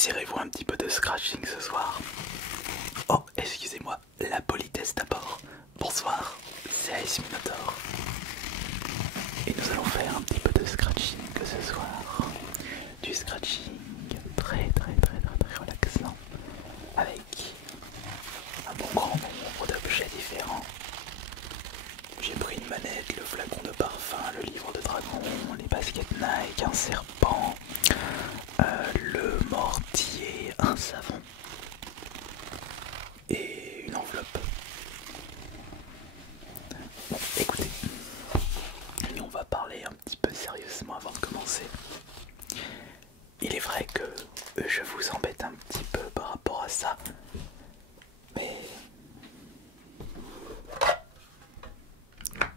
Désirez-vous un petit peu de scratching ce soir? Oh, excusez-moi, la politesse d'abord. Bonsoir, c'est Ice Minotaur. Et nous allons faire un petit peu de scratching ce soir. Du scratching très relaxant. Avec un bon grand nombre d'objets différents. J'ai pris une manette, le flacon de parfum, le livre de dragon, les baskets Nike, un serpent, le mortier, un savon et une enveloppe. Bon, écoutez, on va parler un petit peu sérieusement avant de commencer. Il est vrai que je vous embête un petit peu par rapport à ça, mais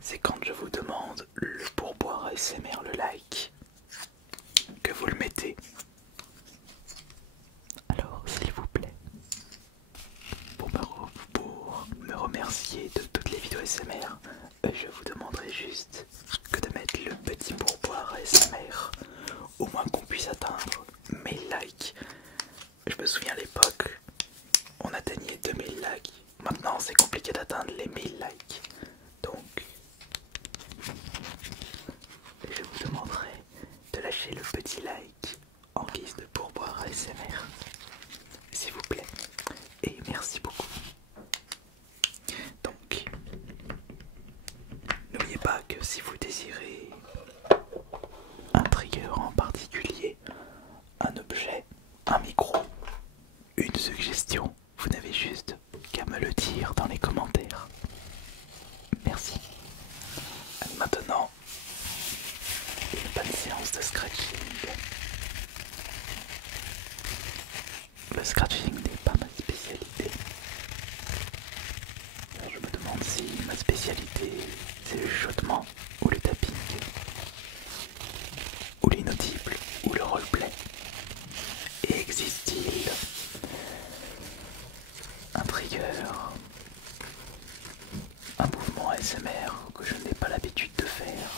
c'est quand je vous demande le pourboire ASMR, le like, que vous le mettez. Alors, s'il vous plaît, pour me remercier de toutes les vidéos ASMR, je vous demanderai juste que de mettre le petit pourboire ASMR, au moins qu'on puisse atteindre 1000 likes. Je me souviens à l'époque, on atteignait 2000 likes. Maintenant, c'est compliqué d'atteindre les 1000 likes. Donc, je vous demanderai de lâcher le petit like en guise de pourboire ASMR, s'il vous plaît. Et merci beaucoup. Donc, n'oubliez pas que si vous désirez un trigger en particulier, un objet, un micro, une suggestion, vous n'avez juste qu'à me le dire dans les commentaires. Merci. Maintenant, une bonne séance de scratching. Le scratching n'est pas ma spécialité. Alors je me demande si ma spécialité c'est le chuchotement ou le tapping, ou l'inaudible ou le roleplay. Et existe-t-il un trigger, un mouvement ASMR que je n'ai pas l'habitude de faire?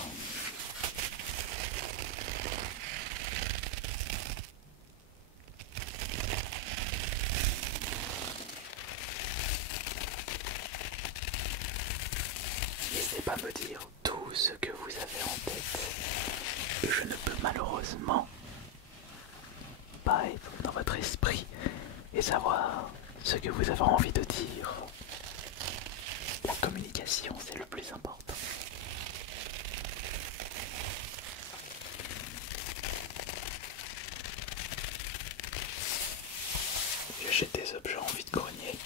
N'hésitez pas à me dire tout ce que vous avez en tête. Je ne peux malheureusement pas être dans votre esprit et savoir ce que vous avez envie de dire. La communication, c'est le plus important. J'achète des objets en vide-grenier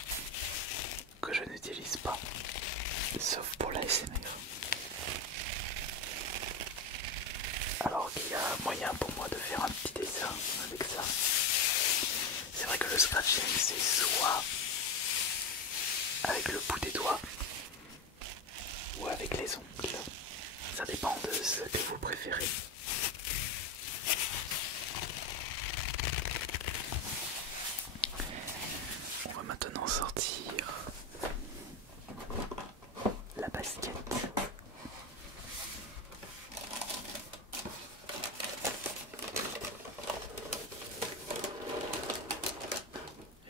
que je n'utilise pas, sauf pour la SMR. Alors qu'il y a moyen pour moi de faire un petit dessin avec ça. C'est vrai que le scratching, c'est soit avec le bout des doigts ou avec les ongles. Ça dépend de ce que vous préférez. On va maintenant sortir la basket.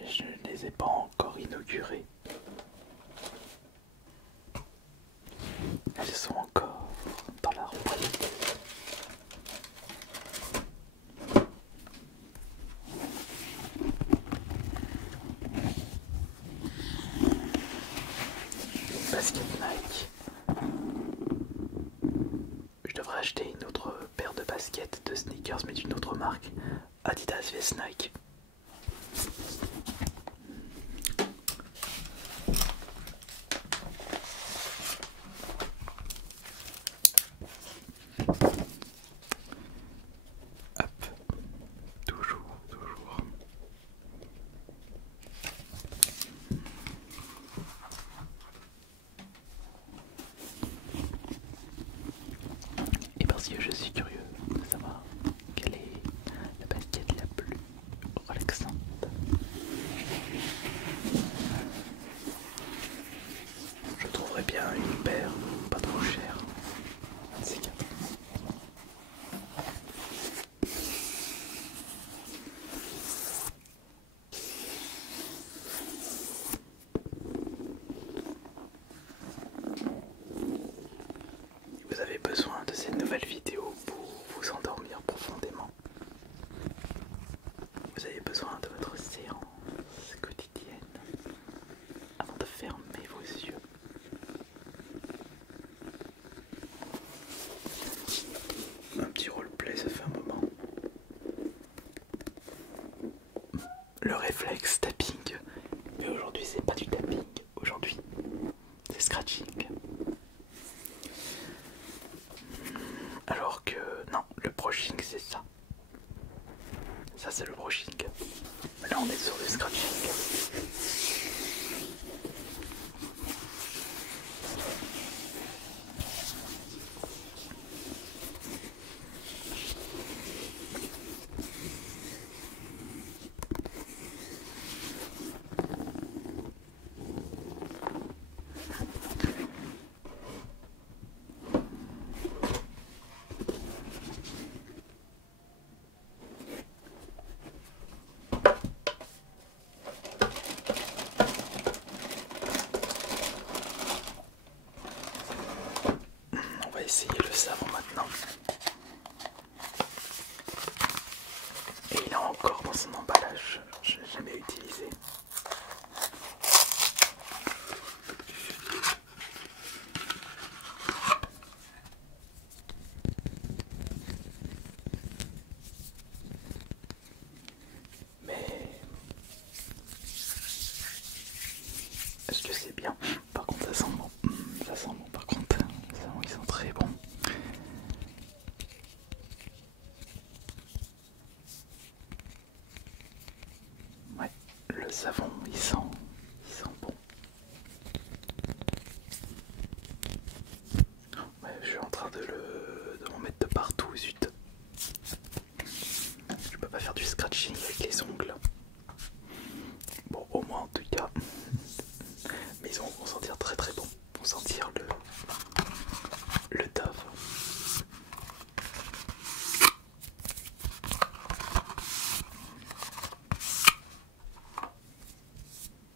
Je ne les ai pas encore inaugurées. Elles sont encore dans l'armoire. Basket Nike. Je devrais acheter une autre paire de baskets de sneakers mais d'une autre marque. Adidas vs Nike. Hop, toujours. Et parce que je suis curieux de savoir quelle est la basket la plus relaxante. vous avez besoin de votre séance quotidienne avant de fermer vos yeux. Un petit roleplay, ça fait un moment. Le réflexe tapping, mais aujourd'hui c'est pas du tapping, aujourd'hui c'est scratching. Alors que non, le brushing c'est ça. Ça c'est le brushing. Là on est sur le scratching. On va essayer le savon maintenant. Et il est encore dans son emballage, je l'ai jamais utilisé. Mais est-ce que c'est bien? Par contre ça sent bon. Ça sent bon par contre. Ça sent, ils sont très bons. Ouais, le savon il sent bon. Ouais, je suis en train de m'en mettre de partout, zut. Je peux pas faire du scratching avec les ongles. Bon, au moins en tout cas. Mais ils vont sentir très très bon. Ils vont sentir le Dove.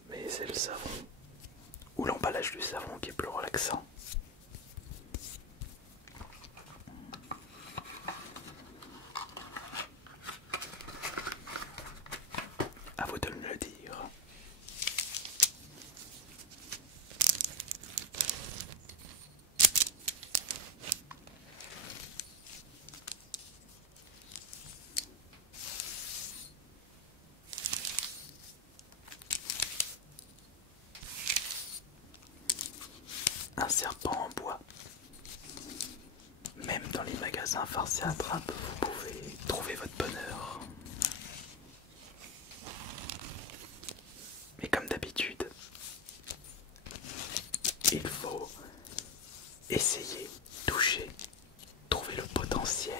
Mais c'est le savon ou l'emballage du savon qui est plus relaxant. À vous de me le dire. Un serpent en bois. Même dans les magasins farce et attrape, vous pouvez trouver votre bonheur. Mais comme d'habitude, il faut essayer, toucher, trouver le potentiel.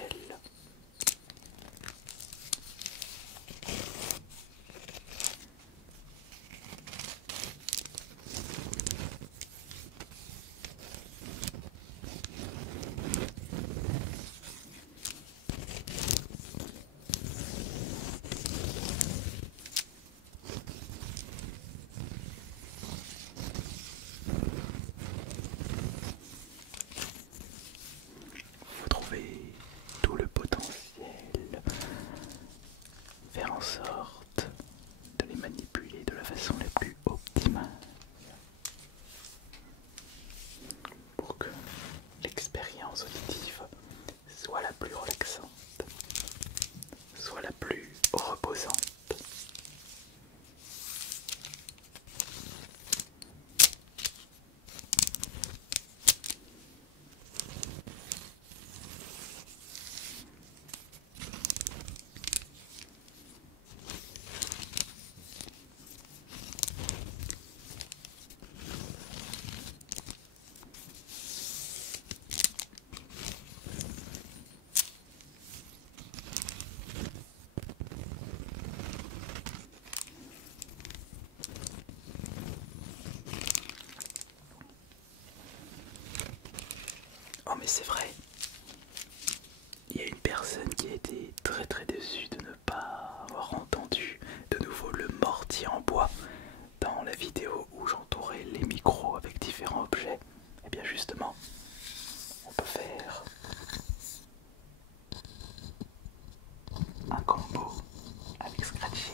Faut trouver tout le potentiel, faire en sorte de les manipuler de la façon la plus optimale pour que l'expérience auditive soit la plus relaxante, soit la plus reposante. Oh mais c'est vrai, il y a une personne qui a été très très déçue de ne pas avoir entendu de nouveau le mortier en bois dans la vidéo où j'entourais les micros avec différents objets. Et bien justement, on peut faire un combo avec Scratching.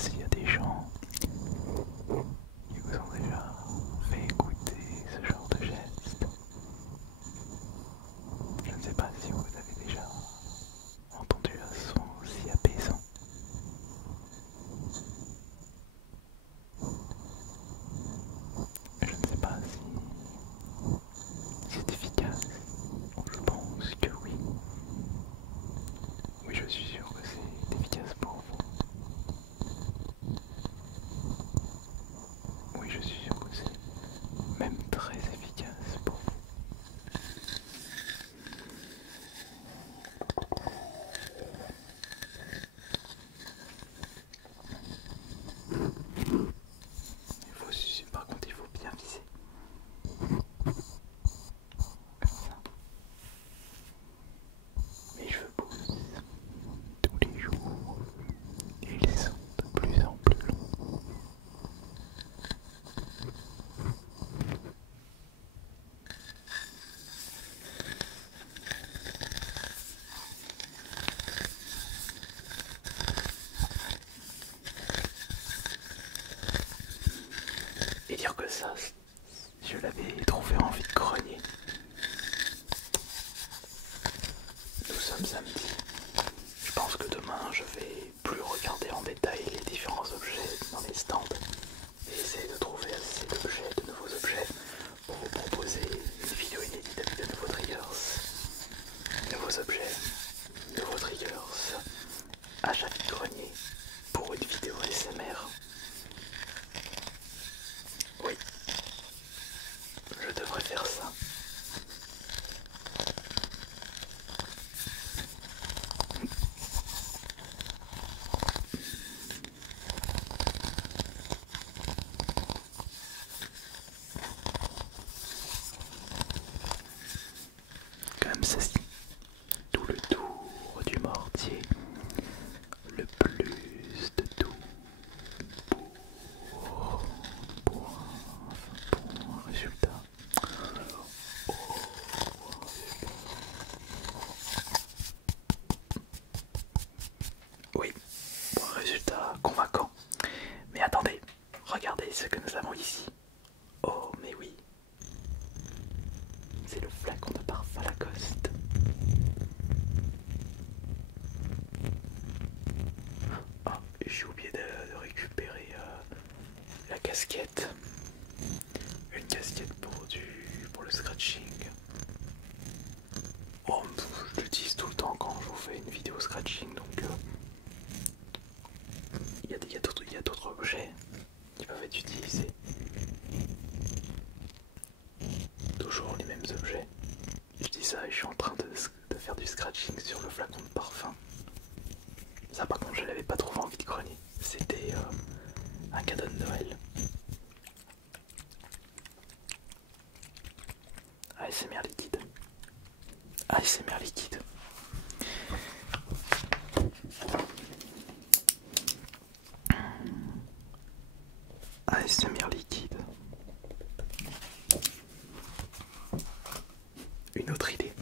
s'il y a des gens qui vous ont déjà fait écouter ce genre de geste. Je ne sais pas si vous avez déjà entendu un son aussi apaisant. Je ne sais pas si c'est efficace. Je pense que oui. Oui, je suis sûr que c'est efficace pour vous. Oui, je suis sûr que c'est même très efficace pour vous. Par contre, il faut bien viser. Comme ça. Mes cheveux poussent tous les jours et ils sont de plus en plus longs. Et dire que ça, je l'avais trouvé en vide-grenier. Nous sommes samedi. Je pense que demain, je vais plus regarder en détail les différents objets dans les stands et essayer de trouver assez d'objets, de nouveaux objets pour vous proposer une vidéo inédite avec de nouveaux triggers. Nouveaux objets, nouveaux triggers, achat vide-grenier pour une vidéo ASMR. Oui, je devrais faire ça. Comme ceci, tout le tour du mortier, le plus de tout pour un résultat. Oui, pour un résultat convaincant. Mais attendez, regardez ce que nous avons ici. Oh, mais oui, c'est le flacon de parfum Lacoste. Ah, j'ai oublié de récupérer la casquette. Une casquette pour le scratching. Oh, je l'utilise tout le temps quand je vous fais une vidéo scratching, donc il y a d'autres objets qui peuvent être utilisés. Toujours les mêmes objets. Je dis ça et je suis en train de faire du scratching sur le flacon de parfum. Ça par contre je l'avais pas trouvé en vide-grenier. C'était un cadeau de Noël. ASMR liquide. ASMR liquide. ASMR liquide. Une autre idée.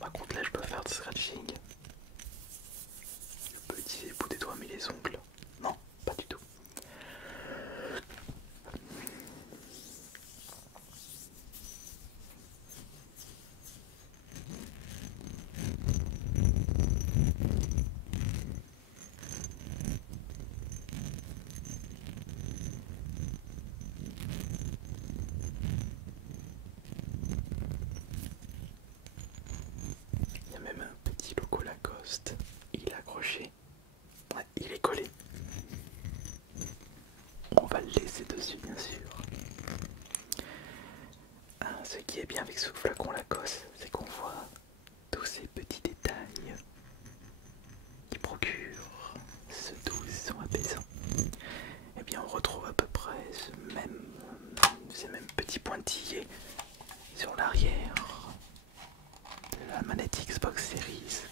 Par contre là je peux faire du scratching. Je peux utiliser le bout des doigts mais les ongles. Non, pas du tout. Il y a même un petit logo Lacoste. Il est accroché. Ouais, il est collé. On va le laisser dessus bien sûr. Ce qui est bien avec ce flacon Lacoste, c'est qu'on voit tous ces petits détails qui procurent ce doux son apaisant. Et bien on retrouve à peu près ces mêmes petits pointillés sur l'arrière de la manette Xbox Series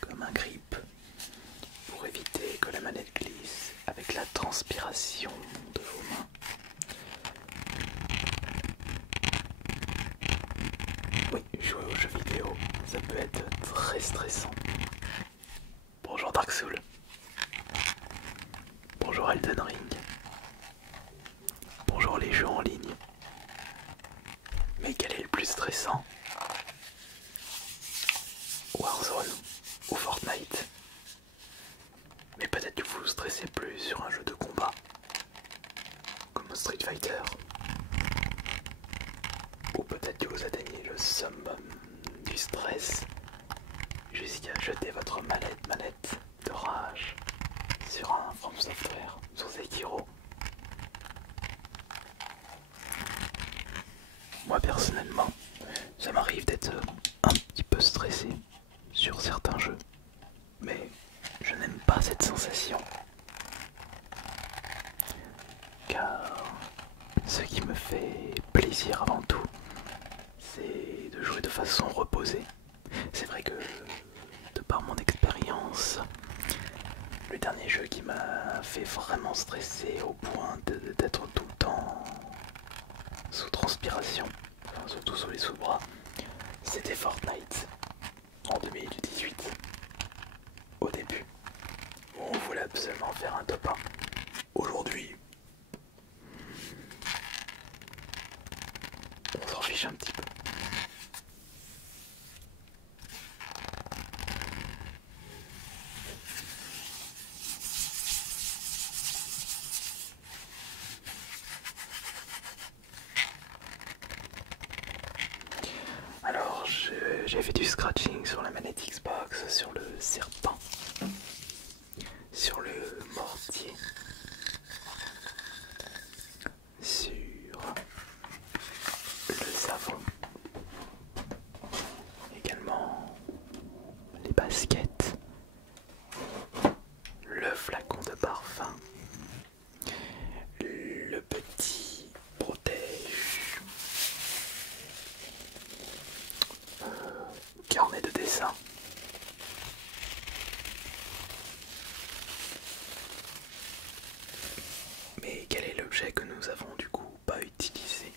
comme un grip pour éviter que la manette glisse avec la transpiration de vos mains. Oui, jouer aux jeux vidéo, ça peut être très stressant. Bonjour Dark Soul. Bonjour Elden Ring. Bonjour les jeux en ligne. Mais quel est le plus stressant? Warzone ou Fortnite? Mais peut-être que vous vous stressez plus sur un jeu de combat comme Street Fighter. Ou peut-être que vous atteignez le summum du stress jusqu'à jeter votre manette de rage sur un From Software, sur Sekiro. Moi personnellement, ça m'arrive d'être un petit peu stressé sur certains jeux, mais je n'aime pas cette sensation, car ce qui me fait plaisir avant tout, c'est de jouer de façon reposée. C'est vrai que, de par mon expérience, le dernier jeu qui m'a fait vraiment stresser au point d'être tout le temps sous transpiration, enfin, surtout sous les sous-bras, c'était Fortnite en 2018. Au début, où on voulait absolument faire un top 1. Aujourd'hui, on s'en fiche un petit peu. Alors, j'ai fait du scratching sur la manette Xbox, sur le serpent, sur le mortier, sur le savon, également les baskets, le flacon de parfum, le petit protège, carnet de dessin. Mais quel est l'objet que nous avons du coup pas utilisé?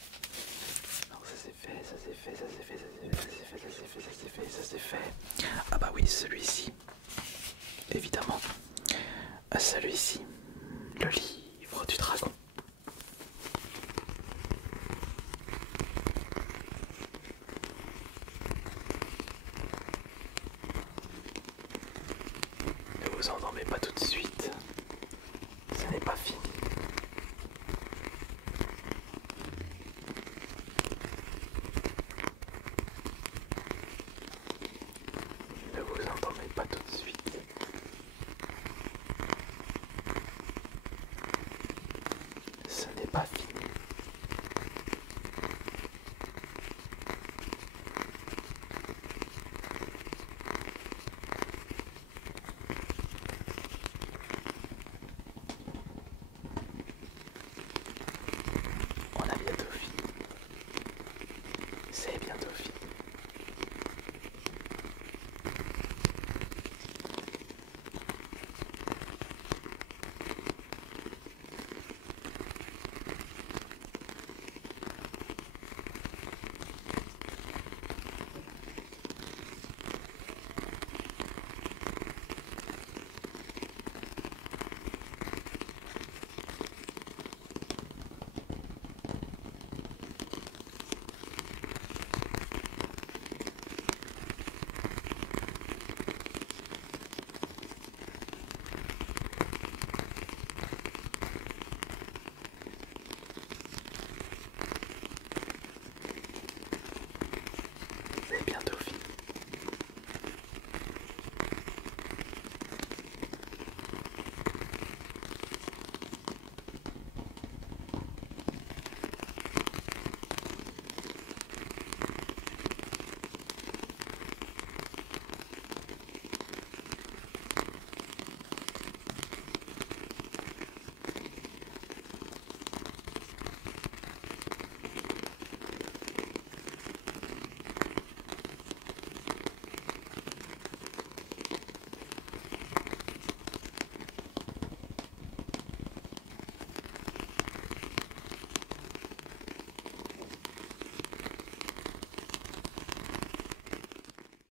Alors ça s'est fait, ça s'est fait, ça s'est fait, ça s'est fait, ça s'est fait, ça s'est fait, ça s'est fait. Ah bah oui, celui-ci, évidemment. Celui-ci, le livre du dragon. Ne vous endormez pas tout de suite, ce n'est pas fini. Ne vous endormez pas tout de suite. Ce n'est pas fini.